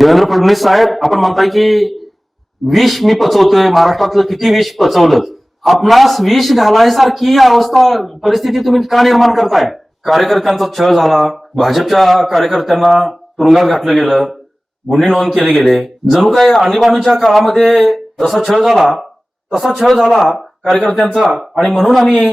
देवेंद्र फडणवीस साहेब आपण म्हणताय की विष मी पचवतोय महाराष्ट्रातलं किती विष पचवलं? आपणास विष घालायसारखी अवस्था परिस्थिती तुम्ही का निर्माण करताय? कार्यकर्त्यांचा छळ झाला भाजपच्या कार्यकर्त्यांना तुरुंगात घातलं गेलं गुन्हे नोंद केले गेले. जणू काय आणीबाणीच्या काळामध्ये जसा छळ झाला तसा छळ झाला कार्यकर्त्यांचा. आणि म्हणून आम्ही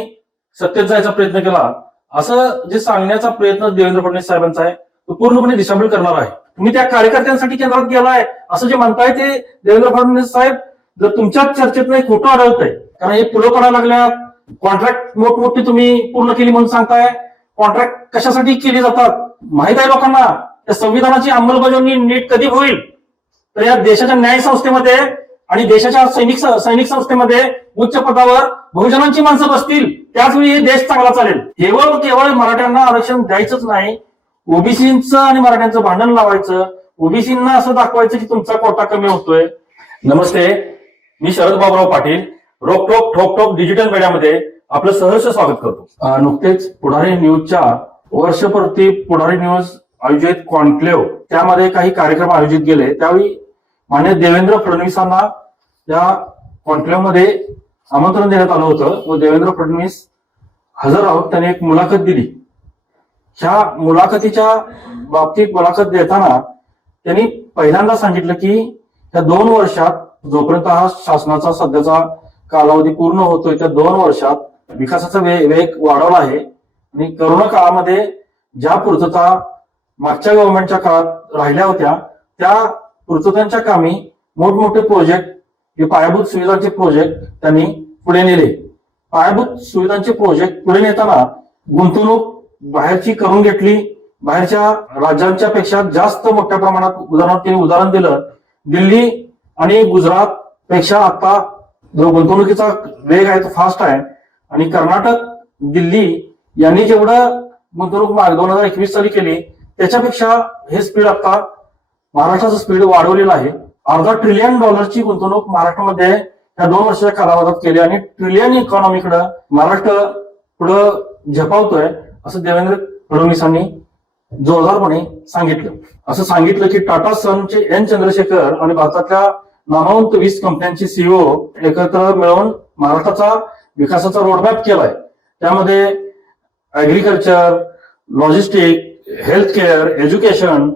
सत्तेत जायचा प्रयत्न केला. असं जे सांगण्याचा प्रयत्न देवेंद्र फडणवीस साहेबांचा आहे तो पूर्णपणे दिशाभूल करणार आहे. तुम्ही त्या कार्यकर्त्यांसाठी केंद्रात गेलाय. असं जे म्हणताय ते देवेंद्र फडणवीस साहेब जर तुमच्याच चर्चेत नाही खोटं आढळतंय कारण हे पुढं पडायला लागल्यात. कॉन्ट्रॅक्ट मोठमोठी तुम्ही पूर्ण केली म्हणून सांगताय. कॉन्ट्रॅक्ट कशासाठी केली जातात? माहीत आहे लोकांना. त्या संविधानाची अंमलबजावणी नीट कधी होईल? तर या देशाच्या न्याय संस्थेमध्ये आणि देशाच्या सैनिक सैनिक संस्थेमध्ये उच्च पदावर बहुजनांची माणसं बसतील. त्याच वेळी हे देश चांगला चालेल. केवळ केवळ मराठ्यांना आरक्षण द्यायचंच नाही ओबीसीचं आणि मराठ्यांचं भांडण लावायचं ओबीसींना असं दाखवायचं की तुमचा कोटा कमी होतोय. नमस्ते मी शरद बाबराव पाटील रोकटोक ठोकटोक डिजिटल मीडियामध्ये आपलं सहर्ष स्वागत करतो. नुकतेच पुढारी न्यूजच्या वर्षपूर्ती पुढारी न्यूज आयोजित कॉन्क्लेव्ह त्यामध्ये काही कार्यक्रम आयोजित केले. त्यावेळी मान्य देवेंद्र फडणवीसांना या कॉन्क्लेव्हमध्ये आमंत्रण देण्यात आलं होतं. व देवेंद्र फडणवीस हजर आहोत. त्यांनी एक मुलाखत दिली. ह्या मुलाखतीच्या बाबतीत मुलाखत देताना त्यांनी पहिल्यांदा सांगितलं की ह्या दोन वर्षात जोपर्यंत हा शासनाचा सध्याचा कालावधी पूर्ण होतोय त्या दोन वर्षात विकासाचा वे- वेग वाढवला आहे. आणि करोना काळामध्ये ज्या पूर्तता मागच्या गव्हर्नमेंटच्या काळात राहिल्या होत्या त्या पूर्ततांच्या कामी मोठमोठे प्रोजेक्ट हे पायाभूत सुविधांचे प्रोजेक्ट त्यांनी पुढे नेले. पायाभूत सुविधांचे प्रोजेक्ट पुढे नेताना गुंतवणूक बाहेरची करून घेतली. बाहेरच्या राज्यांच्या पेक्षा जास्त मोठ्या प्रमाणात उदाहरण त्यांनी उदाहरण दिलं. दिल्ली आणि गुजरात पेक्षा आता जो गुंतवणुकीचा वेग आहे तो फास्ट आहे. आणि कर्नाटक दिल्ली यांनी जेवढं गुंतवणूक मार्ग दोन हजार एकवीस साली केली त्याच्यापेक्षा हे स्पीड आता महाराष्ट्राचं स्पीड वाढवलेलं आहे. अर्धा ट्रिलियन डॉलरची गुंतवणूक महाराष्ट्रामध्ये या दोन वर्षाच्या कालावधीत केली आणि ट्रिलियन इकॉनॉमीकडे महाराष्ट्र पुढं झेपावतोय. असं देवेंद्र फडणवीसांनी जोरदारपणे सांगितलं. असं सांगितलं की टाटा सनचे एन चंद्रशेखर आणि भारतातल्या नामावंत वीस कंपन्यांची सीईओ एकत्र मिळवून महाराष्ट्राचा विकासाचा रोडमॅप केलाय. त्यामध्ये agriculture logistic health care education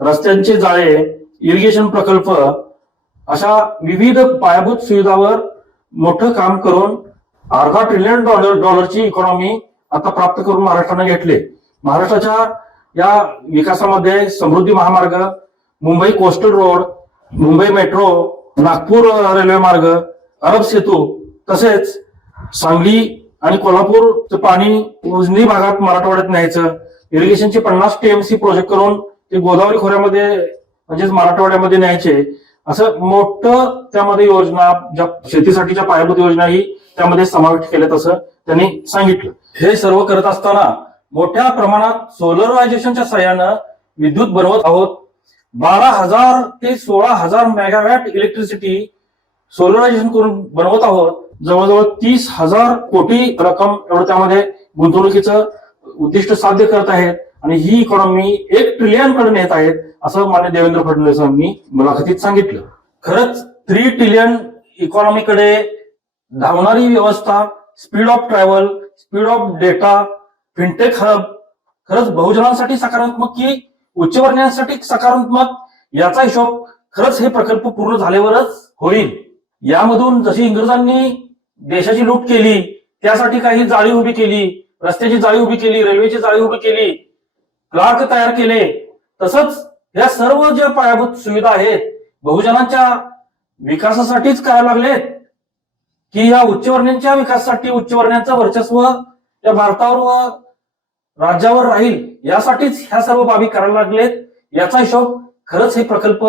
रस्त्यांचे जाळे इरिगेशन प्रकल्प अशा विविध पायाभूत सुविधावर मोठं काम करून अर्धा ट्रिलियन डॉलर डॉलरची इकॉनॉमी आता प्राप्त करून महाराष्ट्राने घेतले. महाराष्ट्राच्या या विकासामध्ये Samruddhi Mahamarg Mumbai coastal road Mumbai metro Nagpur railway मार्ग अरब सेतू तसेच सांगली आणि कोल्हापूरचं पाणी उजनी भागात मराठवाड्यात न्यायचं. इरिगेशनचे पन्नास टीएमसी प्रोजेक्ट करून ते गोदावरी खोऱ्यामध्ये म्हणजेच मराठवाड्यामध्ये न्यायचे. असं मोठं त्यामध्ये योजना ज्या शेतीसाठीच्या पायाभूत योजनाही त्यामध्ये समाविष्ट केल्यात असं त्यांनी सांगितलं. हे सर्व करत असताना मोठ्या प्रमाणात सोलरायझेशनच्या सहाय्यानं विद्युत बनवत आहोत. बारा हजार ते सोळा हजार मेगावॅट इलेक्ट्रिसिटी सोलरायझेशन करून बनवत आहोत. जवळजवळ तीस हजार कोटी रक्कम एवढं त्यामध्ये गुंतवणुकीचं उद्दिष्ट साध्य करत आहेत. आणि ही इकॉनॉमी एक ट्रिलियनकडे नेत आहेत असं मान्य देवेंद्र फडणवीस यांनी मुलाखतीत सांगितलं. खरंच थ्री ट्रिलियन इकॉनॉमीकडे धावणारी व्यवस्था speed of travel speed of data fintech hub खरंच बहुजनांसाठी सकारात्मक की उच्चवर्णीयांसाठी सकारात्मक याचा हिशोब खरंच हे प्रकल्प पूर्ण झाल्यावरच होईल. यामधून जशी इंग्रजांनी देशाची लूट केली त्यासाठी काही जाळी उभी केली रस्त्याची जाळी उभी केली रेल्वेची जाळी उभी केली क्लार्क तयार केले. तसंच या सर्व ज्या पायाभूत सुविधा आहेत बहुजनांच्या विकासासाठीच करायला लागलेत. की या उच्चवर्णींच्या विकासासाठी उच्चवर्णीयांचं वर्चस्व या भारतावर व राज्यावर राहील यासाठीच ह्या सर्व बाबी करायला लागलेत. याचा हिशोब खरंच हे प्रकल्प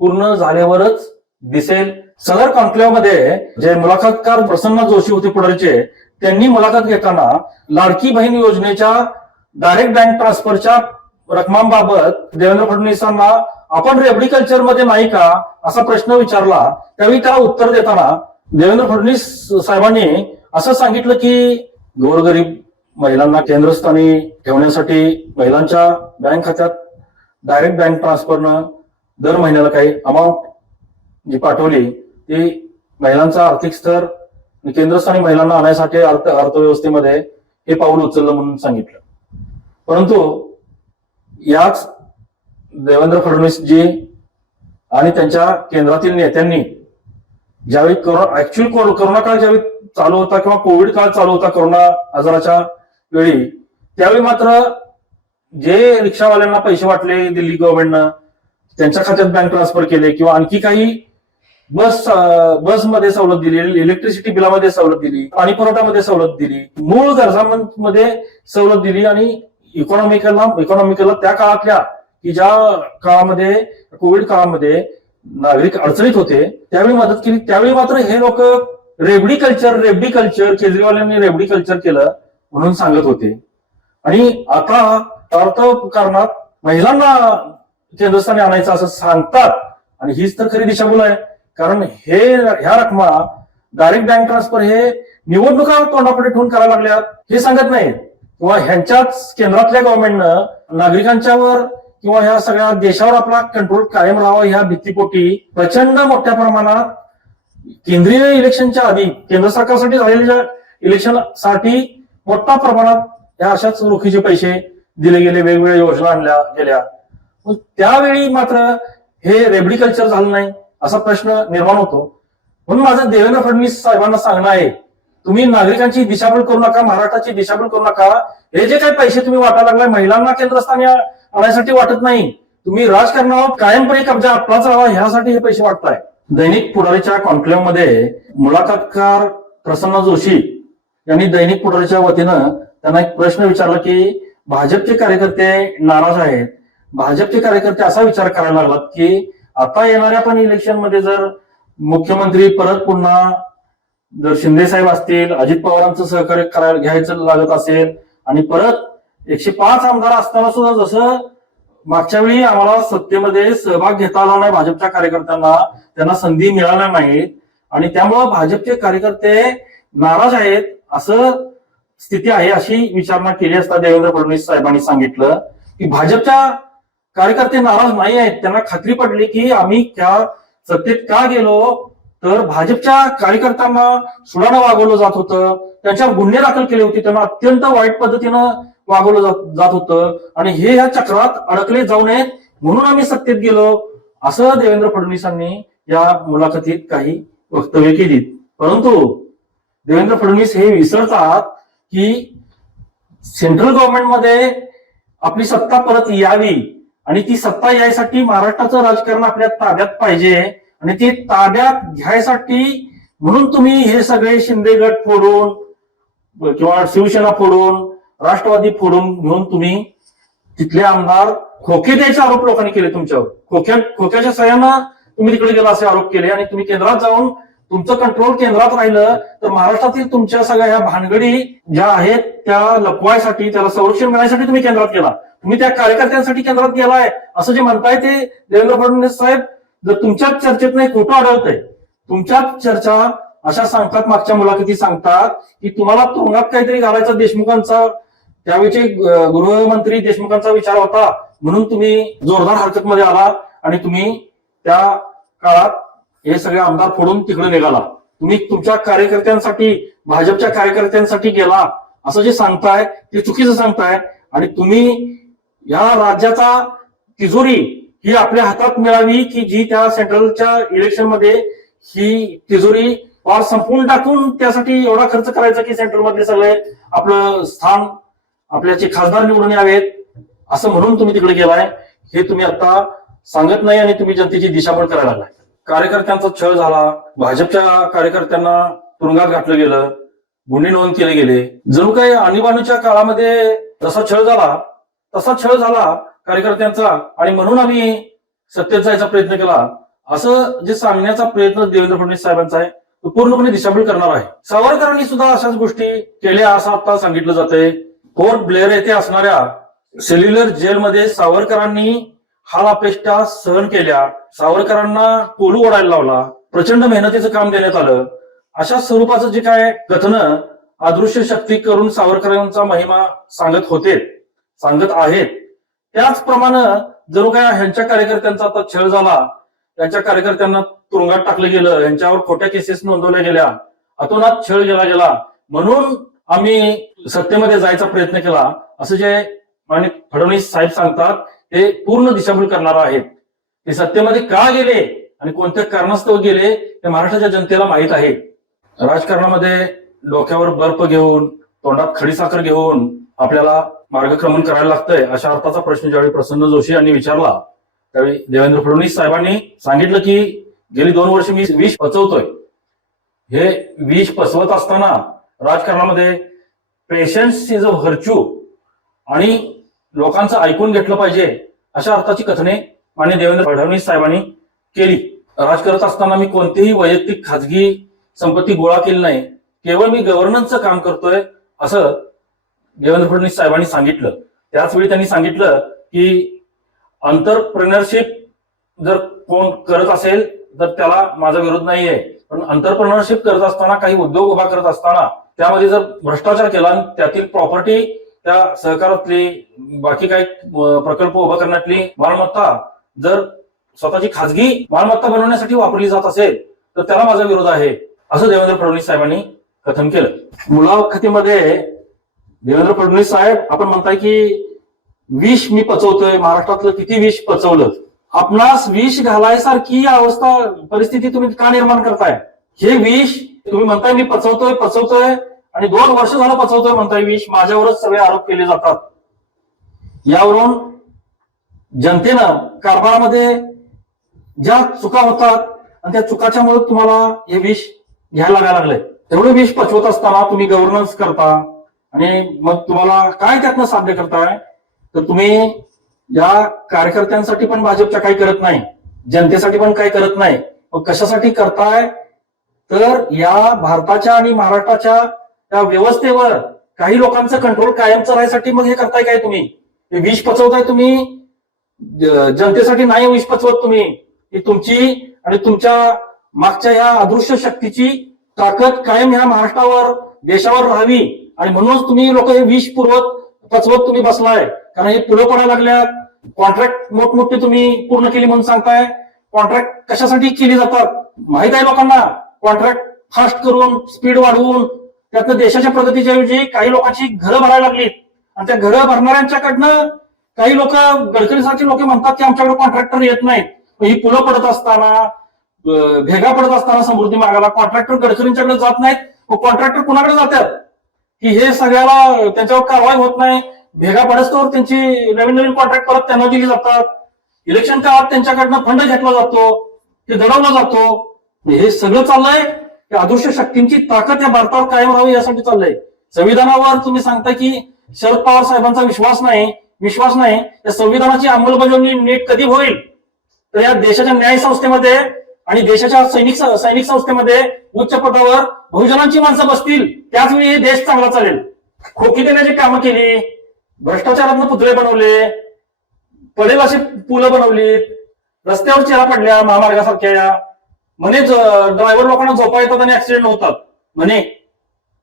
पूर्ण झाल्यावरच दिसेल. सदर कॉन्क्लेव्हमध्ये जे मुलाखतकार प्रसन्न जोशी होते पुढारीचे त्यांनी मुलाखत घेताना लाडकी बहीण योजनेच्या डायरेक्ट बँक ट्रान्सफरच्या रकमांबाबत देवेंद्र फडणवीसांना आपण रेबडी मध्ये नाही का असा प्रश्न विचारला त्यावेळी त्याला उत्तर देताना देवेंद्र फडणवीस साहेबांनी असं सांगितलं की गोरगरीब महिलांना केंद्रस्थानी ठेवण्यासाठी महिलांच्या बँक खात्यात डायरेक्ट बँक ट्रान्सफरनं दर महिन्याला काही अमाऊंट जी पाठवली ती महिलांचा आर्थिक स्तर केंद्रस्थानी महिलांना आणण्यासाठी अर्थ अर्थव्यवस्थेमध्ये हे पाऊल उचललं म्हणून सांगितलं. परंतु याच देवेंद्र फडणवीसजी आणि त्यांच्या केंद्रातील नेत्यांनी ज्यावेळी कोरोना ऍक्च्युअली कोरोना काळ ज्यावेळी चालू होता किंवा कोविड काळ चालू होता कोरोना आजाराच्या वेळी त्यावेळी मात्र जे रिक्षावाल्यांना पैसे वाटले दिल्ली गव्हर्नमेंटनं त्यांच्या खात्यात बँक ट्रान्सफर केले किंवा आणखी काही बस बसमध्ये सवलत दिली इलेक्ट्रिसिटी बिलामध्ये सवलत दिली पाणी पुरवठ्यामध्ये सवलत दिली मूळ गरजांमध्ये सवलत दिली आणि इकॉनॉमिकला इकॉनॉमिकला त्या काळातल्या की ज्या काळामध्ये कोविड काळामध्ये नागरिक अडचणीत होते त्यावेळी मदत केली. त्यावेळी मात्र हे लोक रेबडी कल्चर रेबडी कल्चर केजरीवाल रेबडी कल्चर केलं म्हणून सांगत होते. आणि आता अर्थकारणात महिलांना केंद्रस्थानी आणायचं असं सांगतात. आणि हीच तर खरी दिशाभूल आहे. कारण हे ह्या रकमा डायरेक्ट बँक ट्रान्सफर हे निवडणुका तोंडापुढे ठेवून करायला लागल्यात हे सांगत नाहीत. किंवा ह्यांच्याच केंद्रातल्या गव्हर्नमेंटनं नागरिकांच्यावर किंवा ह्या सगळ्या देशावर आपला कंट्रोल कायम राहावा ह्या भीतीपोटी प्रचंड मोठ्या प्रमाणात केंद्रीय इलेक्शनच्या आधी केंद्र सरकारसाठी झालेल्या इलेक्शनसाठी मोठ्या प्रमाणात या अशाच रोखीचे पैसे दिले गेले वेगवेगळ्या योजना आणल्या गेल्या. त्यावेळी मात्र हे रेबडी कल्चर झालं नाही असा प्रश्न निर्माण होतो. म्हणून माझं देवेंद्र फडणवीस साहेबांना सांगणं आहे तुम्ही नागरिकांची दिशाभूल करू नका महाराष्ट्राची दिशाभूल करू नका. हे जे काही पैसे तुम्ही वाटायला लागलाय महिलांना केंद्रस्थानी आणण्यासाठी वाटत नाही. तुम्ही राजकारणावर कायमपणे कब्जा आपलाच राहावा ह्यासाठी हे पैसे वाटताय. दैनिक पुढारीच्या कॉन्क्लेव्हमध्ये मुलाखतकार प्रसन्न जोशी यांनी दैनिक पुढारीच्या वतीनं त्यांना एक प्रश्न विचारला की भाजपचे कार्यकर्ते नाराज आहेत. भाजपचे कार्यकर्ते असा विचार करायला लागलात की आता येणाऱ्या पण इलेक्शनमध्ये जर मुख्यमंत्री परत पुन्हा जर शिंदे साहेब असतील अजित पवारांचं सहकार्य करायला घ्यायचं लागत असेल आणि परत एकशे पाच आमदार असताना सुद्धा जसं मागच्या वेळी आम्हाला सत्तेमध्ये सहभाग घेता आला नाही भाजपच्या कार्यकर्त्यांना त्यांना संधी मिळाल्या नाही. आणि त्यामुळं भाजपचे कार्यकर्ते नाराज आहेत असं स्थिती आहे अशी विचारणा केली असता देवेंद्र फडणवीस साहेबांनी सांगितलं. की भाजपच्या कार्यकर्ते नाराज नाही आहेत त्यांना खात्री पडली की आम्ही त्या सत्तेत का गेलो तर भाजपच्या कार्यकर्त्यांना सुडानं वागवलं जात होतं. त्याच्यावर गुन्हे दाखल केले होते. त्यांना अत्यंत वाईट पद्धतीनं वागवलं जात- जात होतं. आणि हे या चक्रात अडकले जाऊ नयेत म्हणून आम्ही सत्तेत गेलो असं देवेंद्र फडणवीसांनी या मुलाखतीत काही वक्तव्य केली परंतु देवेंद्र फडणवीस हे विसरतात की सेंट्रल गव्हर्नमेंटमध्ये आपली सत्ता परत यावी आणि ती सत्ता यायसाठी महाराष्ट्राचं राजकारण आपल्या ताब्यात पाहिजे. आणि ते ताब्यात घ्यायसाठी म्हणून तुम्ही हे सगळे शिंदे गट फोडून किंवा शिवसेना फोडून राष्ट्रवादी फोडून घेऊन तुम्ही तिथले आमदार खोके द्यायचे आरोप लोकांनी केले तुमच्यावर. खोक्या खोक्याच्या सह्यानं तुम्ही तिकडे गेला असे आरोप केले आणि तुम्ही केंद्रात जाऊन तुमचं कंट्रोल केंद्रात राहिलं तर महाराष्ट्रातील तुमच्या सगळ्या ह्या भानगडी ज्या आहेत त्या लपवायसाठी त्याला संरक्षण मिळण्यासाठी तुम्ही केंद्रात गेला. तुम्ही त्या कार्यकर्त्यांसाठी केंद्रात गेलाय असं जे म्हणताय ते देवेंद्र फडणवीस साहेब जर तुमच्याच चर्चेत नाही खोटं आढळतंय. तुमच्याच चर्चा अशा सांगतात मागच्या मुलाखती सांगतात की तुम्हाला तुरुंगात काहीतरी घालायचा देशमुखांचा. त्यावेळीचे गृहमंत्री देशमुखांचा विचार होता म्हणून तुम्ही जोरदार हरकत मध्ये आला आणि तुम्ही त्या काळात हे सगळे आमदार फोडून तिकडे निघाला. तुम्ही तुमच्या कार्यकर्त्यांसाठी भाजपच्या कार्यकर्त्यांसाठी गेला. असं जे सांगताय ते चुकीचं सांगताय. आणि तुम्ही या राज्याचा तिजोरी ही आपल्या हातात मिळावी की जी त्या सेंट्रलच्या इलेक्शनमध्ये ही तिजोरी फार संपून टाकून त्यासाठी एवढा खर्च करायचा की सेंट्रलमधले सगळे आपलं स्थान आपल्याचे खासदार निवडून यावेत असं म्हणून तुम्ही तिकडे गेलाय. हे तुम्ही आता सांगत नाही आणि तुम्ही जनतेची दिशाभूल करायला लागलाय. कार्यकर्त्यांचा छळ झाला भाजपच्या कार्यकर्त्यांना तुरुंगात घातलं गेलं गुन्हे नोंद केले गेले. जणू काही आणीबाणीच्या काळामध्ये जसा छळ झाला तसा छळ झाला कार्यकर्त्यांचा आणि म्हणून आम्ही सत्तेत जायचा प्रयत्न केला. असं जे सांगण्याचा प्रयत्न देवेंद्र फडणवीस साहेबांचा आहे तो पूर्णपणे दिशाभूल करणार आहे. सावरकरांनी सुद्धा अशाच गोष्टी केल्या असं आता सांगितलं जातंय. फोर्ट ब्लेअर येथे असणाऱ्या सेल्युलर जेलमध्ये सावरकरांनी हाल अपेष्टा सहन केल्या. सावरकरांना कोलू ओढायला लावला. प्रचंड मेहनतीचं काम देण्यात आलं. अशा स्वरूपाचं जे काय कथनं अदृश्य शक्ती करून सावरकरांचा महिमा सांगत होते सांगत आहेत. त्याचप्रमाणे जणू काय ह्यांच्या कार्यकर्त्यांचा आता छळ झाला त्यांच्या कार्यकर्त्यांना तुरुंगात टाकलं गेलं यांच्यावर खोट्या केसेस नोंदवल्या गेल्या अतोनात छळ गेला गेला. म्हणून आम्ही सत्तेमध्ये जायचा प्रयत्न केला. असं जे माननीय फडणवीस साहेब सांगतात ते पूर्ण दिशाभूल करणार आहेत. ते सत्तेमध्ये का गेले आणि कोणत्या कारणास्तव गेले हे महाराष्ट्राच्या जनतेला माहीत आहे. राजकारणामध्ये डोक्यावर बर्फ घेऊन तोंडात खडीसाखर घेऊन आपल्याला मार्गक्रमण करायला लागतंय अशा अर्थाचा प्रश्न ज्यावेळी प्रसन्न जोशी यांनी विचारला त्यावेळी देवेंद्र फडणवीस साहेबांनी सांगितलं की गेली दोन वर्ष मी विष पचवतोय. हे विष पचवत असताना राजकारणामध्ये पेशन्स इज अ व्हर्च्यू आणि लोकांचं ऐकून घेतलं पाहिजे अशा अर्थाची कथने मान्य देवेंद्र फडणवीस साहेबांनी केली. राज करत असताना मी कोणतीही वैयक्तिक खाजगी संपत्ती गोळा केली नाही. केवळ मी गव्हर्नन्सचं काम करतोय असं देवेंद्र फडणवीस साहेबांनी सांगितलं. त्याचवेळी त्यांनी सांगितलं की अंतरप्रिनरशिप जर कोण करत असेल तर त्याला माझा विरोध नाहीये. पण अंतरप्रिनरशिप करत असताना काही उद्योग उभा करत असताना त्यामध्ये जर भ्रष्टाचार केला आणि त्यातील प्रॉपर्टी त्या सहकारातली बाकी काही प्रकल्प उभा करण्यातली मालमत्ता जर स्वतःची खाजगी मालमत्ता बनवण्यासाठी वापरली जात असेल तर त्याला माझा विरोध आहे असं देवेंद्र फडणवीस साहेबांनी कथन केलं. मुलाखतीमध्ये देवेंद्र फडणवीस साहेब आपण म्हणताय की विष मी पचवतोय महाराष्ट्रातलं किती विष पचवलं? आपणास विष घालायसारखी अवस्था परिस्थिती तुम्ही का निर्माण करताय? हे विष तुम्ही म्हणताय मी पचवतोय पचवतोय आणि दोन वर्ष झालं पचवतोय म्हणताय विष माझ्यावरच सगळे आरोप केले जातात. यावरून जनतेनं कारभारामध्ये ज्या चुका होतात आणि त्या चुकाच्यामुळे तुम्हाला हे विष घ्यायला लागायला लागलंय. तेवढं विष पचवत असताना तुम्ही गव्हर्नन्स करता आणि मग तुम्हाला काय त्यातनं साध्य करताय? तर तुम्ही या कार्यकर्त्यांसाठी पण भाजपच्या काही करत नाही. जनतेसाठी पण काही करत नाही. मग कशासाठी करताय? तर या भारताच्या आणि महाराष्ट्राच्या या व्यवस्थेवर काही लोकांचं कंट्रोल कायमचं राहण्यासाठी मग हे करताय काय तुम्ही? विष पचवताय तुम्ही? जनतेसाठी नाही विष पचवत तुम्ही. ही तुमची आणि तुमच्या मागच्या या अदृश्य शक्तीची ताकद कायम ह्या महाराष्ट्रावर देशावर राहावी. आणि म्हणूनच तुम्ही लोक हे विष पुरवत पचवत तुम्ही बसलाय. कारण हे पुढे पडायला लागल्यात. कॉन्ट्रॅक्ट मोठमोठी तुम्ही पूर्ण केली म्हणून सांगताय. कॉन्ट्रॅक्ट कशासाठी केली जातात? माहीत आहे लोकांना. कॉन्ट्रॅक्ट फास्ट करून स्पीड वाढवून त्यातनं देशाच्या प्रगतीच्या ऐवजी काही लोकांची घरं भरायला लागलीत. आणि त्या घरं भरणाऱ्यांच्याकडनं काही लोक गडकरीसारखे लोक म्हणतात की आमच्याकडे कॉन्ट्रॅक्टर येत नाहीत. ही पुलं पडत असताना भेगा पडत असताना समृद्धी मार्गाला कॉन्ट्रॅक्टर गडकरींच्याकडे जात नाहीत. मग कॉन्ट्रॅक्टर कुणाकडे जातात? की हे सगळ्याला त्यांच्यावर कारवाई होत नाही. भेगा पडस्तोवर त्यांची नवीन नवीन कॉन्ट्रॅक्ट परत त्यांना दिली जातात. इलेक्शन काळात त्यांच्याकडनं फंड घेतला जातो. ते दडवला जातो. हे सगळं चाललंय. या अदृश्य शक्तींची ताकद या भारतावर कायम राहावी यासाठी चाललंय. संविधानावर तुम्ही सांगता की शरद पवार साहेबांचा विश्वास नाही विश्वास नाही. या संविधानाची अंमलबजावणी नीट कधी होईल? तर या देशाच्या न्याय संस्थेमध्ये आणि देशाच्या सैनिक सैनिक संस्थेमध्ये उच्च पदावर बहुजनांची माणसं बसतील त्याच वेळी देश चांगला चालेल. खोकी देण्याची कामं केली भ्रष्टाचारातून पुतळे बनवले पडेल अशी पुलं बनवलीत रस्त्यावर चेहरा पडल्या महामार्गासारख्या या. म्हणे ड्रायव्हर लोकांना झोपा येतात आणि ऍक्सिडेंट होतात. म्हणे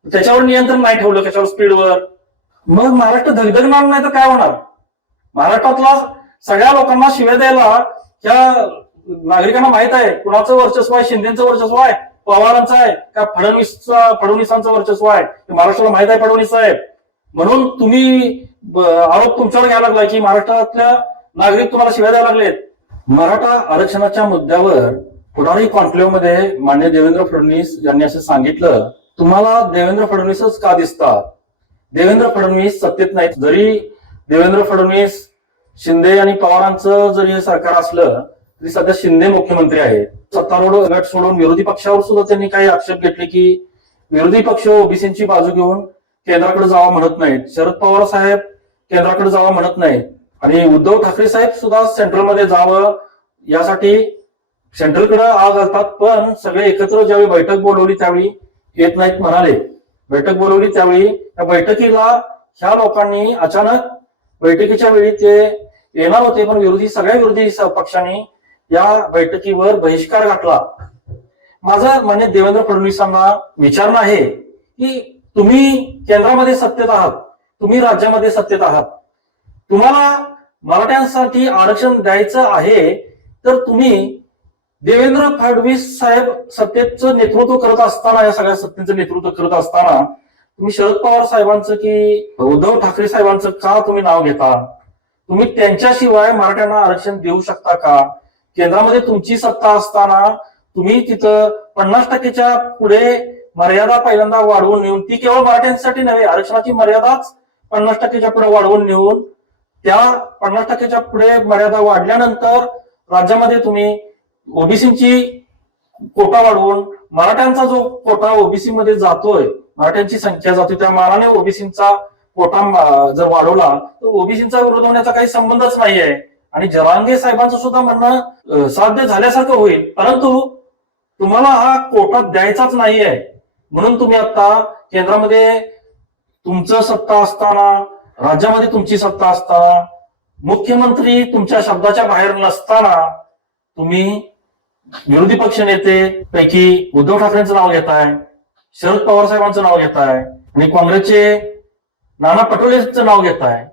त्याच्यावर नियंत्रण नाही ठेवलं त्याच्यावर स्पीडवर मग महाराष्ट्र धगधगणार नाही तर काय होणार? महाराष्ट्रातला सगळ्या लोकांना शिव्या द्यायला या नागरिकांना माहीत आहे कुणाचं वर्चस्व आहे शिंदेचं वर्चस्व आहे पवारांचं आहे का फडणवीसचा फडणवीसांचं वर्चस्व आहे? हे महाराष्ट्राला माहीत आहे फडणवीस साहेब. म्हणून तुम्ही आरोप तुमच्यावर घ्यायला लागला की महाराष्ट्रातल्या नागरिक तुम्हाला शिव्या द्यायला लागलेत. मराठा आरक्षणाच्या मुद्द्यावर पुढारी कॉन्क्लेव्हमध्ये मान्य देवेंद्र फडणवीस यांनी असं सांगितलं तुम्हाला देवेंद्र फडणवीसच का दिसतात? देवेंद्र फडणवीस सत्तेत नाहीत. जरी देवेंद्र फडणवीस शिंदे आणि पवारांचं जरी हे सरकार असलं सध्या शिंदे मुख्यमंत्री आहेत सत्तारूढ गट सोडून विरोधी पक्षावर सुद्धा त्यांनी काही आक्षेप घेतले की विरोधी पक्ष ओबीसीची बाजू घेऊन केंद्राकडे जावा म्हणत नाहीत. शरद पवार साहेब केंद्राकडे जावा म्हणत नाहीत. आणि उद्धव ठाकरे साहेब सुद्धा सेंट्रलमध्ये जावं यासाठी सेंट्रलकडे आ घालतात पण सगळे एकत्र ज्यावेळी बैठक बोलवली त्यावेळी येत नाहीत म्हणाले. बैठक बोलवली त्यावेळी त्या बैठकीला ह्या लोकांनी अचानक बैठकीच्या वेळी ते येणार होते पण विरोधी सगळ्या विरोधी पक्षांनी या बैठकीवर बहिष्कार घातला. माझं म्हणजे देवेंद्र फडणवीसांना विचारणं आहे की तुम्ही केंद्रामध्ये सत्तेत आहात तुम्ही राज्यामध्ये सत्तेत आहात. तुम्हाला मराठ्यांसाठी आरक्षण द्यायचं आहे तर तुम्ही देवेंद्र फडणवीस साहेब सत्तेचं नेतृत्व करत असताना या सगळ्या सत्तेचं नेतृत्व करत असताना तुम्ही शरद पवार साहेबांचं की उद्धव ठाकरे साहेबांचं का तुम्ही नाव घेता? तुम्ही त्यांच्याशिवाय मराठ्यांना आरक्षण देऊ शकता का? केंद्रामध्ये तुमची सत्ता असताना तुम्ही तिथं पन्नास टक्केच्या पुढे मर्यादा पहिल्यांदा वाढवून नेऊन ती केवळ मराठ्यांसाठी नव्हे आरक्षणाची मर्यादाच पन्नास टक्केच्या पुढे वाढवून नेऊन त्या पन्नास टक्केच्या पुढे मर्यादा वाढल्यानंतर राज्यामध्ये तुम्ही ओबीसीची कोटा वाढवून मराठ्यांचा जो कोटा ओबीसी मध्ये जातोय मराठ्यांची संख्या जाते त्या मानाने ओबीसीचा कोटा जर वाढवला तर ओबीसीचा विरोध होण्याचा काही संबंधच नाहीये. आणि जरांगे साहेबांचं सुद्धा म्हणणं साध्य झाल्यासारखं होईल. परंतु तुम्हाला हा कोटा द्यायचाच नाहीये. म्हणून तुम्ही आता केंद्रामध्ये तुमचं सत्ता असताना राज्यामध्ये तुमची सत्ता असताना मुख्यमंत्री तुमच्या शब्दाच्या बाहेर नसताना तुम्ही विरोधी पक्ष नेते पैकी उद्धव ठाकरेंचं नाव घेताय शरद पवार साहेबांचं नाव घेताय आणि काँग्रेसचे नाना पटोलेचं नाव घेताय.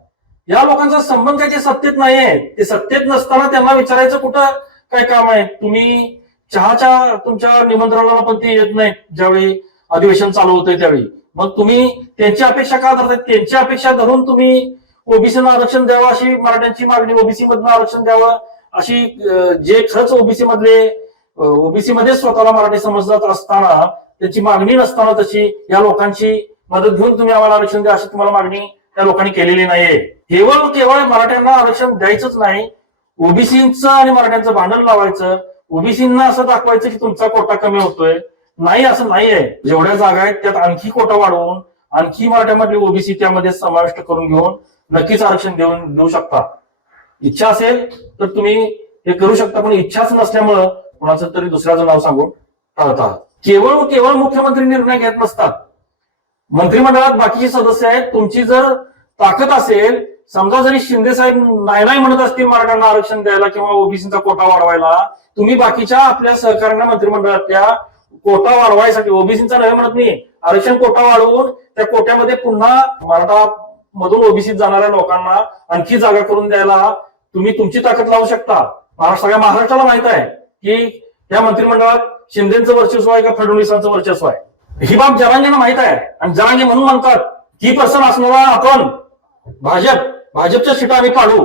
या लोकांचा संबंध जे सत्तेत नाहीये ते सत्तेत नसताना त्यांना विचारायचं कुठं काय काम आहे? तुम्ही चहाच्या तुमच्या निमंत्रणाला पण ते येत नाही ज्यावेळी अधिवेशन चालू होतंय त्यावेळी. मग तुम्ही त्यांची अपेक्षा का धरताय त्यांची अपेक्षा धरून तुम्ही ओबीसीना आरक्षण द्यावं अशी मराठ्यांची मागणी ओबीसी मधनं आरक्षण द्यावं अशी जे खरंच ओबीसी मधले ओबीसी मध्ये स्वतःला मराठी समजत असताना त्याची मागणी नसताना तशी या लोकांची मदत घेऊन तुम्ही आम्हाला आरक्षण द्या अशी तुम्हाला मागणी त्या लोकांनी केलेली नाहीये. केवळ केवळ मराठ्यांना आरक्षण द्यायचंच नाही. ओबीसीचं आणि मराठ्यांचं भांडण लावायचं. ओबीसींना असं दाखवायचं की तुमचा कोटा कमी होतोय. नाही असं नाहीये. जेवढ्या जागा आहेत त्यात आणखी कोटा वाढवून आणखी मराठ्यामधली ओबीसी त्यामध्ये समाविष्ट करून घेऊन नक्कीच आरक्षण देऊन देऊ शकता. इच्छा असेल तर तुम्ही हे करू शकता पण इच्छाच नसल्यामुळं कोणाचं तरी दुसऱ्याचं नाव सांगून टाळता केवळ केवळ मुख्यमंत्री निर्णय घेत नसतात. मंत्रिमंडळात बाकीचे सदस्य आहेत. तुमची जर ताकद असेल समजा जरी शिंदे साहेब नाही नाही म्हणत असतील मराठ्यांना आरक्षण द्यायला किंवा ओबीसीचा कोटा वाढवायला तुम्ही बाकीच्या आपल्या सहकाऱ्यांना मंत्रिमंडळातल्या कोटा वाढवायसाठी ओबीसीचा नाही म्हणत नाही आरक्षण कोटा वाढवून त्या कोट्यामध्ये पुन्हा मराठा मधून ओबीसीत जाणाऱ्या लोकांना आणखी जागा करून द्यायला तुम्ही तुमची ताकद लावू शकता. महाराष्ट्र सगळ्या महाराष्ट्राला माहीत आहे की या मंत्रिमंडळात शिंदेचं वर्चस्व आहे का फडणवीसांचं वर्चस्व आहे? ही बाब जरांगेना माहीत आहे. आणि जरांगे म्हणून म्हणतात की पर्सन असणारा आपण भाजप भाजपच्या सीटा आम्ही काढू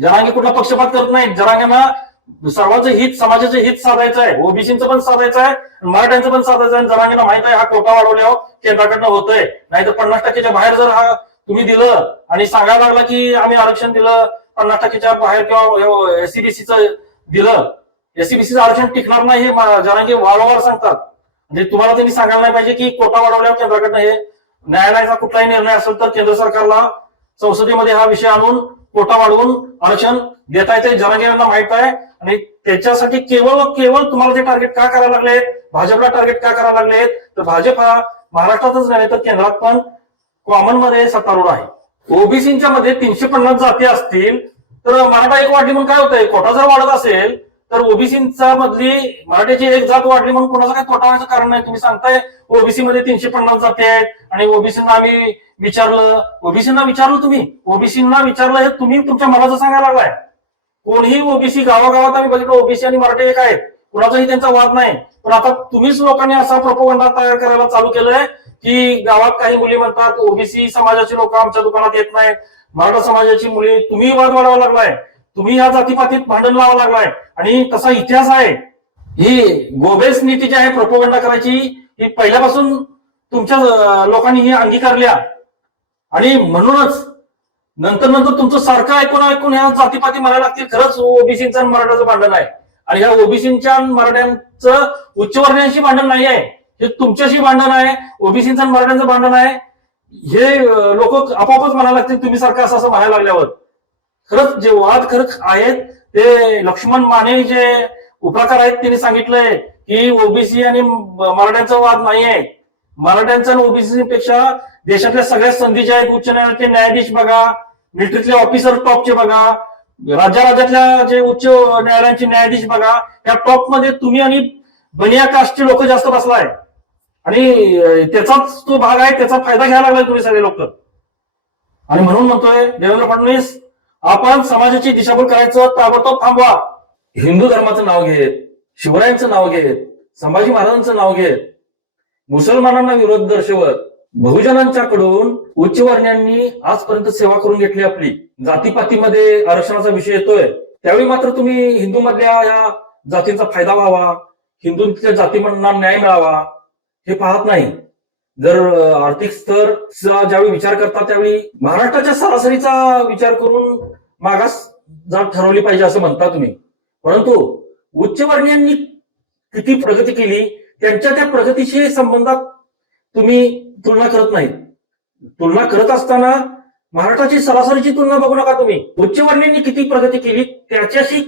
जरांगे कुठला पक्षपात करत नाही जरांगेना सर्वांचं हित समाजाचं हित साधायचं आहे. ओबीसीचं पण साधायचं आहे मराठ्यांचं पण साधायचं आहे. आणि जरांगेला माहीत आहे हा कोटा वाढवल्यावर केंद्राकडनं होतोय. नाही तर पन्नास टक्क्याच्या बाहेर जर हा तुम्ही दिलं आणि सांगायला लागला की आम्ही आरक्षण दिलं पन्नास टक्केच्या बाहेर किंवा एसीबीसीचं दिलं एससीबीसीचं आरक्षण टिकणार नाही हे जरांगे वारंवार सांगतात. म्हणजे तुम्हाला त्यांनी सांगायला नाही पाहिजे की कोटा वाढवल्यावर केंद्राकडनं हे न्यायालयाचा कुठलाही निर्णय असेल तर केंद्र सरकारला संसदेमध्ये हा विषय आणून कोटा वाढवून आरक्षण देता येते जरांगे माहीत आहे. आणि त्याच्यासाठी केवळ केवळ तुम्हाला ते टार्गेट का करायला लागले भाजपला टार्गेट का करायला लागले तर भाजप हा महाराष्ट्रातच नव्हे तर केंद्रात पण कॉमनमध्ये सत्तारूढ आहे. ओबीसीच्या मध्ये तीनशे पन्नास जाती असतील. तर मराठा एक वाढली म्हणून काय होतंय? कोटा जर वाढत असेल तर ओबीसीचा मधली मराठीची एक जात वाढली म्हणून कोणाचं काही तोटा व्हायचं कारण नाही तुम्ही सांगताय. ओबीसी मध्ये तीनशे पन्नास जाती आहेत आणि ओबीसींना आम्ही विचारलं. ओबीसींना विचारलं तुम्ही? ओबीसींना विचारलं हे तुम्ही तुमच्या मनाचं सांगायला लागलाय. कोणीही ओबीसी गावागावात आम्ही बघितलं ओबीसी आणि मराठी एक आहेत. कुणाचाही त्यांचा वाद नाही. पण आता तुम्हीच लोकांनी असा प्रपोगंडा तयार करायला चालू केलंय की गावात काही मुली म्हणतात ओबीसी समाजाची लोक आमच्या दुकानात येत नाहीत. मराठा समाजाची मुली तुम्ही वाद वाढावा लागलाय. तुम्ही या जातीपातीत भांडण लावा लागलाय. आणि तसा इतिहास आहे ही गोबेस नीती जी आहे प्रोपोगंडा करायची ही पहिल्यापासून तुमच्या लोकांनी ही अंगीकारल्या आणि म्हणूनच नंतर नंतर तुमचं सारखं ऐकून ऐकून ह्या जातीपाती म्हणायला लागतील. खरंच ओबीसीचं आणि मराठाचं भांडण आहे. आणि ह्या ओबीसींच्या मराठ्यांचं उच्चवर्णीयांशी भांडण नाही आहे. हे तुमच्याशी भांडण आहे ओबीसींचं आणि मराठ्यांचं भांडण आहे. हे लोक आपोआपच म्हणायला लागतील तुम्ही सारखं असं असं म्हणायला लागल्यावर. खरंच जे वाद खरंच आहेत ते लक्ष्मण माने जे उपकार आहेत त्यांनी सांगितलंय की ओबीसी आणि मराठ्यांचा वाद नाही आहे मराठ्यांचा आणि ओबीसी पेक्षा देशातल्या सगळ्या संधी ज्या आहेत उच्च न्यायालयाचे न्यायाधीश बघा मिलिटरीतले ऑफिसर टॉपचे बघा राज्या राज्यातल्या जे उच्च न्यायालयांचे न्यायाधीश बघा या टॉपमध्ये तुम्ही आणि बनिया कास्टचे लोक जास्त बसलाय. आणि त्याचाच तो भाग आहे त्याचा फायदा घ्यायला लागलाय तुम्ही सगळे लोक. आणि म्हणून म्हणतोय देवेंद्र फडणवीस आपण समाजाची दिशाभूल करायचं ताबडतोब थांबवा. हिंदू धर्माचं नाव घेत शिवरायांचं नाव घेत संभाजी महाराजांचं नाव घेत मुसलमानांना विरोध दर्शवत बहुजनांच्याकडून उच्चवर्ण्यांनी आजपर्यंत सेवा करून घेतली आपली. जातीपातीमध्ये आरक्षणाचा विषय येतोय. त्यावेळी मात्र तुम्ही हिंदू मधल्या या जातींचा फायदा व्हावा हिंदूंच्या जातींना न्याय मिळावा हे पाहत नाही. जर आर्थिक स्तर ज्यावेळी विचार करता त्यावेळी महाराष्ट्राच्या सरासरीचा विचार करून मागास जात ठरवली पाहिजे असं म्हणता तुम्ही. परंतु उच्चवर्णीयांनी किती प्रगती केली त्यांच्या त्या प्रगतीशी संबंधात तुम्ही तुलना करत नाही तुलना करत असताना महाराष्ट्राची सरासरीची तुलना बघू नका तुम्ही. उच्चवर्णीयांनी किती प्रगती केली त्याच्याशी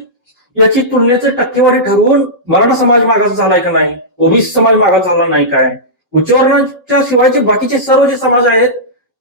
याची तुलनेचं टक्केवारी ठरवून मराठा समाज मागास झालाय का नाही? ओबीसी समाज मागास झाला नाही काय? उच्चवर्णाच्या शिवायचे बाकीचे सर्व जे समाज आहेत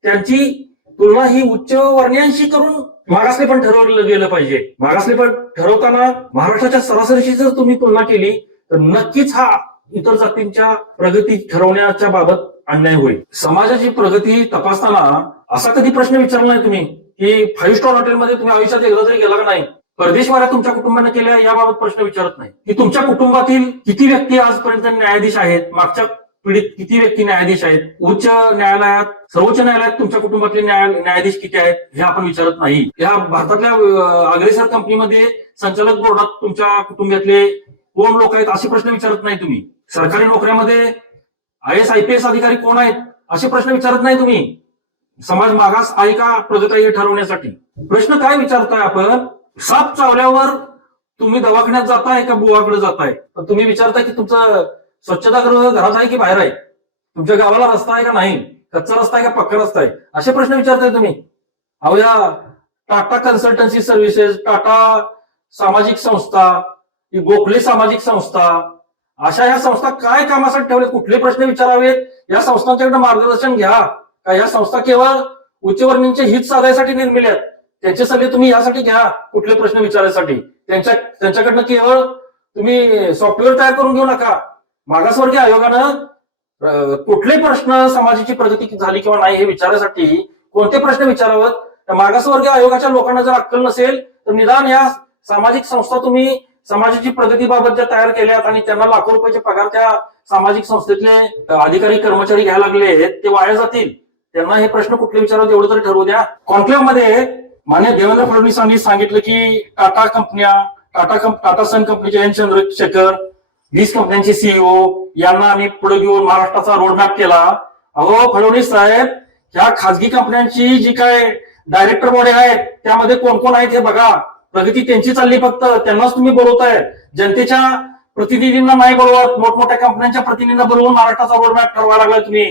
त्यांची तुलना ही उच्च उच्चवर्णीयांशी करून मागासले पण ठरवलं गेलं पाहिजे. मागासले पण ठरवताना महाराष्ट्राच्या सरासरीशी जर तुम्ही तुलना केली तर नक्कीच हा इतर जातींच्या प्रगती ठरवण्याच्या बाबत अन्याय होईल. समाजाची प्रगती तपासताना असा कधी प्रश्न विचारला नाही तुम्ही की फाईव्ह स्टार हॉटेलमध्ये तुम्ही आयुष्यात एकदा तरी गेला का नाही? परदेशवाऱ्या तुमच्या कुटुंबाने केल्या याबाबत प्रश्न विचारत नाही. की तुमच्या कुटुंबातील किती व्यक्ती आजपर्यंत न्यायाधीश आहेत? मागच्या पीडित किती व्यक्ती न्यायाधीश आहेत? उच्च न्यायालयात सर्वोच्च न्यायालयात तुमच्या कुटुंबातले न्यायाधीश किती आहेत हे आपण विचारत नाही. या भारतातल्या अग्रेसर कंपनीमध्ये संचालक बोर्डात तुमच्या कुटुंबातले कोण लोक आहेत असे प्रश्न विचारत नाही तुम्ही. सरकारी नोकऱ्यामध्ये I S I P S अधिकारी कोण आहेत असे प्रश्न विचारत नाही तुम्ही. समाज मागास आहे का प्रगत आहे हे ठरवण्यासाठी. प्रश्न काय विचारताय आपण? साप चावल्यावर तुम्ही दवाखान्यात जाताय का बुवाकडे जाताय? तुम्ही विचारताय की तुमचं स्वच्छतागृह घरात आहे की बाहेर आहे? तुमच्या गावाला रस्ता आहे का नाही? कच्चा रस्ता आहे का पक्का रस्ता आहे? असे प्रश्न विचारताय तुम्ही. अहो या टाटा कन्सल्टन्सी सर्व्हिसेस टाटा सामाजिक संस्था गोखले सामाजिक संस्था अशा ह्या संस्था काय कामासाठी ठेवले कुठले प्रश्न विचारावेत? या संस्थांच्याकडे मार्गदर्शन घ्या. का या संस्था केवळ उच्चवर्णींचे हित साधायसाठी निर्मिल्या? आहेत? त्यांचे सल्ले तुम्ही यासाठी घ्या कुठले प्रश्न विचारायसाठी. त्यांच्या त्यांच्याकडनं केवळ तुम्ही सॉफ्टवेअर तयार करून घेऊ नका. मागासवर्गीय आयोगानं कुठले प्रश्न समाजाची प्रगती झाली किंवा नाही हे विचारासाठी कोणते प्रश्न विचारावेत? मागासवर्गीय आयोगाच्या लोकांना जर अक्कल नसेल तर निदान या सामाजिक संस्था तुम्ही समाजाची प्रगतीबाबत ज्या तयार केल्यात आणि त्यांना लाखो रुपयाचे पगार त्या सामाजिक संस्थेतले अधिकारी कर्मचारी घ्यायला लागले आहेत ते वाया जातील. त्यांना हे प्रश्न कुठले विचारावे एवढं तरी ठरवू द्या. कॉन्क्लेव्हमध्ये मान्य देवेंद्र फडणवीसांनी सांगितलं की टाटा कंपन्या टाटा टाटा सन कंपनीचे एन चंद्रशेखर वीस कंपन्यांचे सीईओ यांना आम्ही पुढे घेऊन महाराष्ट्राचा रोडमॅप केला. अहो फडणवीस साहेब ह्या खासगी कंपन्यांची जी काय डायरेक्टर बॉडी आहेत त्यामध्ये कोण कोण आहेत हे बघा. प्रगती त्यांची चालली फक्त त्यांनाच तुम्ही बोलवताय. जनतेच्या प्रतिनिधींना नाही बोलवत मोठमोठ्या कंपन्यांच्या प्रतिनिधींना बोलवून महाराष्ट्राचा रोडमॅप ठरवायला लागलाय तुम्ही.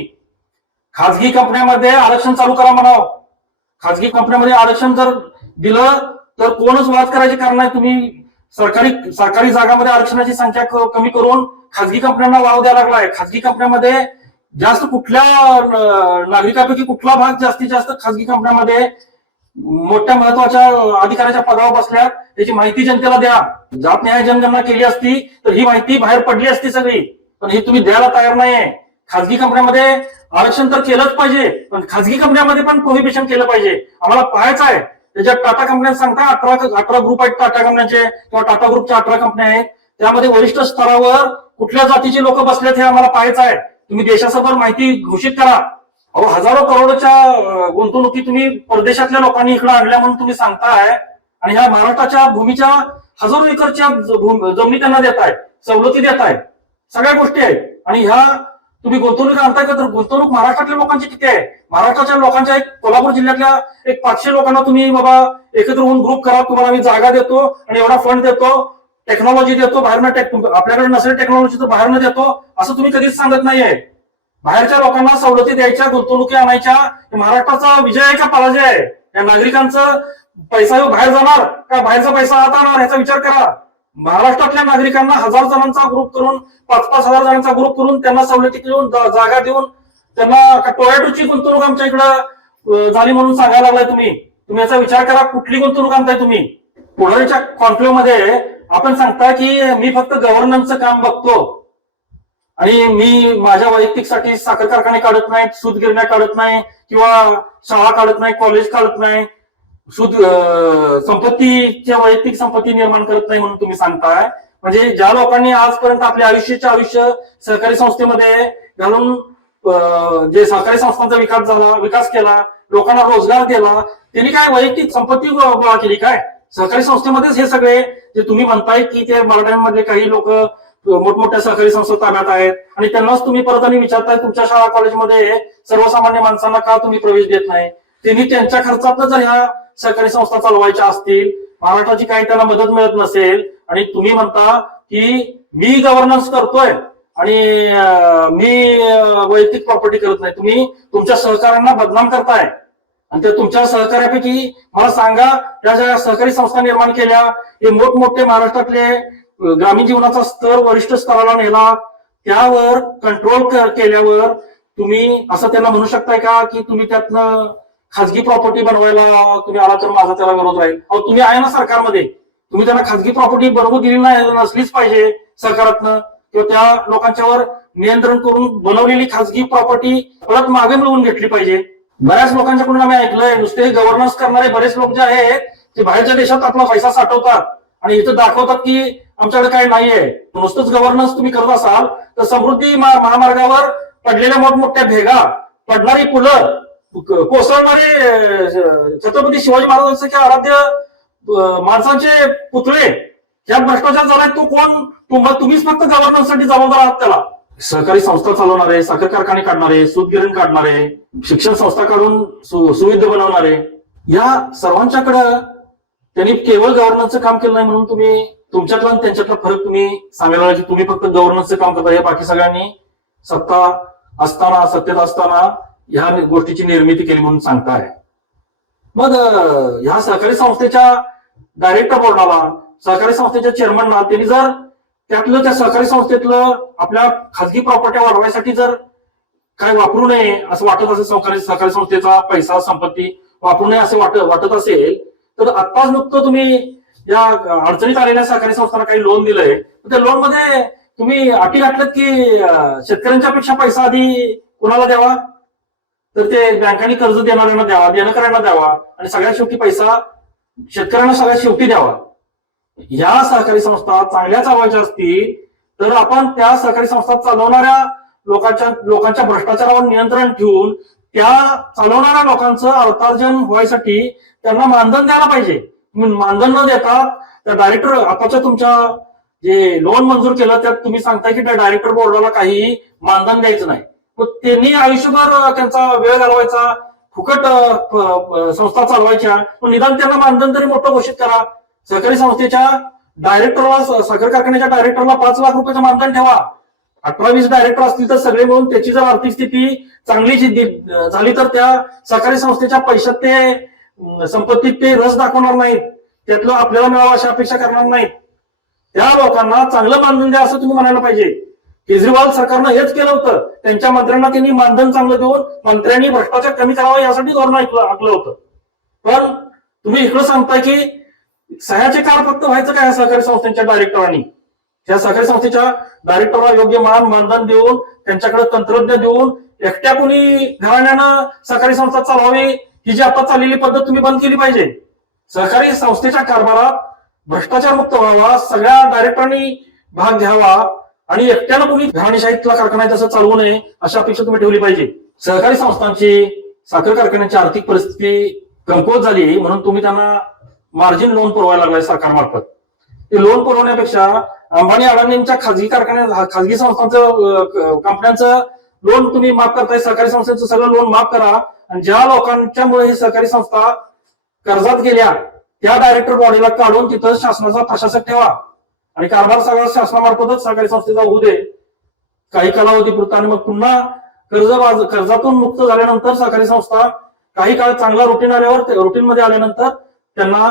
खासगी कंपन्यांमध्ये आरक्षण चालू करा म्हणाव. खासगी कंपन्यांमध्ये आरक्षण जर दिलं तर कोणच वाद करायचे कारण नाही तुम्ही सरकारी सरकारी जागामध्ये आरक्षणाची संख्या कमी करून खासगी कंपन्यांना वाव द्यायला लागलाय. खासगी कंपन्यांमध्ये जास्त कुठल्या नागरिकांपैकी कुठला भाग जास्तीत जास्त खासगी कंपन्यांमध्ये मोठ्या महत्त्वाच्या अधिकाऱ्याच्या पदावर बसल्या त्याची माहिती जनतेला द्या. जात न्याय जनगणना केली असती तर ही माहिती बाहेर पडली असती सगळी. पण ही तुम्ही द्यायला तयार नाहीये. खासगी कंपन्यांमध्ये आरक्षण तर केलंच पाहिजे पण खासगी कंपन्यांमध्ये पण प्रोहिबिशन केलं पाहिजे. आम्हाला पाहायचं आहे. त्याच्यात टाटा कंपन्या सांगता अठरा अठरा ग्रुप आहेत टाटा कंपन्यांचे किंवा टाटा ग्रुपच्या अठरा कंपन्या आहेत. त्यामध्ये वरिष्ठ स्तरावर कुठल्या जातीचे लोक बसलेत हे आम्हाला पाहायचं आहे. तुम्ही देशासमोर माहिती घोषित करा. अहो हजारो करोडच्या गुंतवणुकी तुम्ही परदेशातल्या लोकांनी इकडे आणल्या म्हणून तुम्ही सांगताय. आणि ह्या महाराष्ट्राच्या भूमीच्या हजारो एकरच्या जमिनी त्यांना देताय सवलती देताय सगळ्या गोष्टी आहेत. आणि ह्या तुम्ही गुंतवणूक आणताय का? तर गुंतवणूक महाराष्ट्रातल्या लोकांची किती आहे? महाराष्ट्राच्या लोकांच्या एक कोल्हापूर जिल्ह्यातल्या एक पाचशे लोकांना तुम्ही बाबा एकत्र होऊन ग्रुप करा. तुम्हाला आम्ही जागा देतो आणि एवढा फंड देतो. टेक्नॉलॉजी देतो बाहेरनं टेक आपल्याकडे नसेल टेक्नॉलॉजी तर बाहेरनं देतो असं तुम्ही कधीच सांगत नाहीये. बाहेरच्या लोकांना सवलती द्यायच्या गुंतवणुकी आणायच्या महाराष्ट्राचा विजय आहे का पराजय आहे? या नागरिकांचं पैसा हो, बाहेर जाणार का बाहेरचा पैसा आता आणणार ह्याचा विचार करा. महाराष्ट्रातल्या नागरिकांना हजार जणांचा ग्रुप करून पाच पाच हजार जणांचा ग्रुप करून त्यांना सवलती देऊन जागा देऊन त्यांना का गुंतवणूक आमच्या इकडं झाली म्हणून सांगायला लागलाय तुम्ही. तुम्ही याचा विचार करा कुठली गुंतवणूक आणताय तुम्ही? पुढारीच्या कॉन्क्लेव्हमध्ये आपण सांगता की मी फक्त गव्हर्नन्सचं काम बघतो. आणि मी माझ्या वैयक्तिकसाठी साखर कारखाने काढत नाही सूत गिरण्या काढत नाही किंवा शाळा काढत नाही कॉलेज काढत नाही सुद संपत्तीच्या वैयक्तिक संपत्ती निर्माण करत नाही म्हणून तुम्ही सांगताय. म्हणजे ज्या लोकांनी आजपर्यंत आपल्या आयुष्याचे आयुष्य सहकारी संस्थेमध्ये घालून जे सहकारी संस्थांचा विकास झाला विकास केला लोकांना रोजगार दिला त्यांनी काय वैयक्तिक संपत्ती गोळा केली काय? सहकारी संस्थेमध्येच हे सगळे जे तुम्ही म्हणताय की ते मराठ्यांमध्ये काही लोक मोठमोठ्या सहकारी संस्था ताब्यात आहेत. आणि त्यांनाच तुम्ही परत आणि विचारताय तुमच्या शाळा कॉलेजमध्ये सर्वसामान्य माणसांना का तुम्ही प्रवेश देत नाही? त्यांनी त्यांच्या खर्चातच ह्या सहकारी संस्था चालवायच्या असतील महाराष्ट्राची काही त्यांना मदत मिळत नसेल आणि तुम्ही म्हणता की मी गव्हर्नन्स करतोय आणि मी वैयक्तिक प्रॉपर्टी करत नाही. तुम्ही तुमच्या सहकाऱ्यांना बदनाम करताय. आणि त्या तुमच्या सहकार्यापैकी मला सांगा त्या ज्या सहकारी संस्था निर्माण केल्या हे मोठमोठे महाराष्ट्रातले ग्रामीण जीवनाचा स्तर वरिष्ठ स्तराला नेला त्यावर कंट्रोल केल्यावर तुम्ही असं त्यांना म्हणू शकताय का की तुम्ही त्यातनं खाजगी प्रॉपर्टी बनवायला तुम्ही आला तर माझा त्याला विरोध राहील. अहो तुम्ही आहे ना सरकारमध्ये. तुम्ही त्यांना खाजगी प्रॉपर्टी बनवू दिली नाही नसलीच पाहिजे सरकारातनं. किंवा त्या लोकांच्यावर नियंत्रण करून बनवलेली खाजगी प्रॉपर्टी परत मागे मिळवून घेतली पाहिजे. बऱ्याच लोकांच्याकडून आम्ही ऐकलंय नुसते गव्हर्नन्स करणारे बरेच लोक जे आहेत ते बाहेरच्या देशात आपला पैसा साठवतात. आणि इथं दाखवतात की आमच्याकडे काही नाहीये. नुसतंच गव्हर्नन्स तुम्ही करत असाल तर समृद्धी महामार्गावर पडलेल्या मोठमोठ्या भेगा पडणारी पुलं कोसळणारे छत्रपती शिवाजी महाराजांचे आराध्य माणसांचे पुतळे या भ्रष्टाचार झालाय तो कोण? तुम्हीच फक्त गव्हर्नन्ससाठी जबाबदार आहात त्याला. सहकारी संस्था चालवणारे साखर कारखाने काढणारे सूतगिरण काढणारे शिक्षण संस्था काढून सुविध बनवणारे या सर्वांच्याकडं त्यांनी केवळ गव्हर्नन्सचं काम केलं नाही म्हणून तुम्ही तुमच्यातला आणि त्यांच्यातला फरक तुम्ही सांगायला लागला की तुम्ही फक्त गव्हर्नन्सचं काम करता. हे बाकी सगळ्यांनी सत्ता असताना सत्तेत असताना ह्या गोष्टीची निर्मिती केली म्हणून सांगताय मग ह्या सहकारी संस्थेच्या डायरेक्टर बोर्डाला सहकारी संस्थेच्या चेअरमनला त्यांनी जर त्यातलं त्या सहकारी संस्थेतलं आपल्या खाजगी प्रॉपर्ट्या वाढवायसाठी जर काय वापरू नये असं वाटत असेल सहकारी सहकारी संस्थेचा पैसा संपत्ती वापरू नये असं वाटत वाटत असेल तर आत्ताच नुकतं तुम्ही या अडचणीत आलेल्या सहकारी संस्थांना काही लोन दिलंय. तर त्या लोनमध्ये तुम्ही अटी घातल्यात की शेतकऱ्यांच्या पेक्षा पैसा आधी कुणाला द्यावा? तर ते बँकांनी कर्ज देणाऱ्यांना द्यावा देणकऱ्यांना द्यावा आणि सगळ्यात शेवटी पैसा शेतकऱ्यांना सगळ्यात शेवटी द्यावा. या सहकारी संस्था चांगल्या चालवायच्या असतील तर आपण त्या सहकारी संस्था चालवणाऱ्या लोकांच्या लोकांच्या भ्रष्टाचारावर नियंत्रण ठेवून त्या चालवणाऱ्या लोकांचं अर्थार्जन व्हायसाठी त्यांना मानधन द्यायला पाहिजे. मानधन न देता त्या डायरेक्टर आताच्या तुमच्या जे लोन मंजूर केलं त्यात तुम्ही सांगताय की त्या डायरेक्टर बोर्डाला काही मानधन द्यायचं नाही. मग त्यांनी आयुष्यभर त्यांचा वेळ घालवायचा फुकट संस्था चालवायच्या. मग निदान त्यांना मानधन तरी मोठं घोषित करा. सहकारी संस्थेच्या डायरेक्टरला साखर कारखान्याच्या डायरेक्टरला पाच लाख रुपयाचं मानधन ठेवा. अठरा वीस डायरेक्टर असतील तर सगळे मिळून त्याची जर आर्थिक स्थिती चांगली झाली तर त्या सहकारी संस्थेच्या पैशात ते संपत्तीत ते रस दाखवणार नाहीत. त्यातलं आपल्याला मिळावं अशी अपेक्षा करणार नाहीत. त्या लोकांना चांगलं मानधन द्या असं तुम्ही म्हणायला पाहिजे. केजरीवाल सरकारनं हेच केलं होतं. त्यांच्या मंत्र्यांना त्यांनी मानधन चांगलं देऊन मंत्र्यांनी भ्रष्टाचार कमी करावा यासाठी धोरण ऐकलं आखलं होतं. पण तुम्ही इकडं सांगताय की सह्याचे कार फक्त व्हायचं काय सहकारी संस्थेच्या डायरेक्टरांनी या सहकारी संस्थेच्या डायरेक्टरला योग्य मान मानधन देऊन त्यांच्याकडे तंत्रज्ञ देऊन एकट्या कोणी घराण्यानं सहकारी संस्था चालवावी ही जी आता चाललेली पद्धत तुम्ही बंद केली पाहिजे. सहकारी संस्थेच्या कारभारात भ्रष्टाचार मुक्त व्हावा सगळ्या डायरेक्टरांनी भाग घ्यावा आणि एकट्यानं कोणी घराणेशाहीतला कारखाना आहे तसं चालवू नये अशी अपेक्षा तुम्ही ठेवली पाहिजे. सहकारी संस्थांची साखर कारखान्यांची आर्थिक परिस्थिती कमकुवत झाली म्हणून तुम्ही त्यांना मार्जिन लोन पुरवायला लागलाय सरकारमार्फत. ते लोन पुरवण्यापेक्षा अंबानी अडाणींच्या खाजगी कारखान्या खाजगी संस्थांचं कंपन्यांचं लोन तुम्ही माफ करताय सहकारी संस्थेचं सगळं लोन माफ करा. आणि ज्या लोकांच्यामुळे ही सहकारी संस्था कर्जात गेल्या त्या डायरेक्टर बॉडीला काढून तिथं शासनाचा प्रशासक ठेवा. आणि कारभार सगळा शासनामार्फतच सहकारी संस्थेचा होऊ दे. काही कालावधीपुरता आणि मग पुन्हा कर्ज बाज- कर्जातून मुक्त झाल्यानंतर सहकारी संस्था काही काळ चांगला रुटीन आल्यावर रुटीन मध्ये आल्यानंतर त्यांना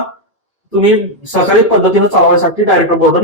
तुम्ही सहकारी पद्धतीने चालवायसाठी डायरेक्टर बोर्ड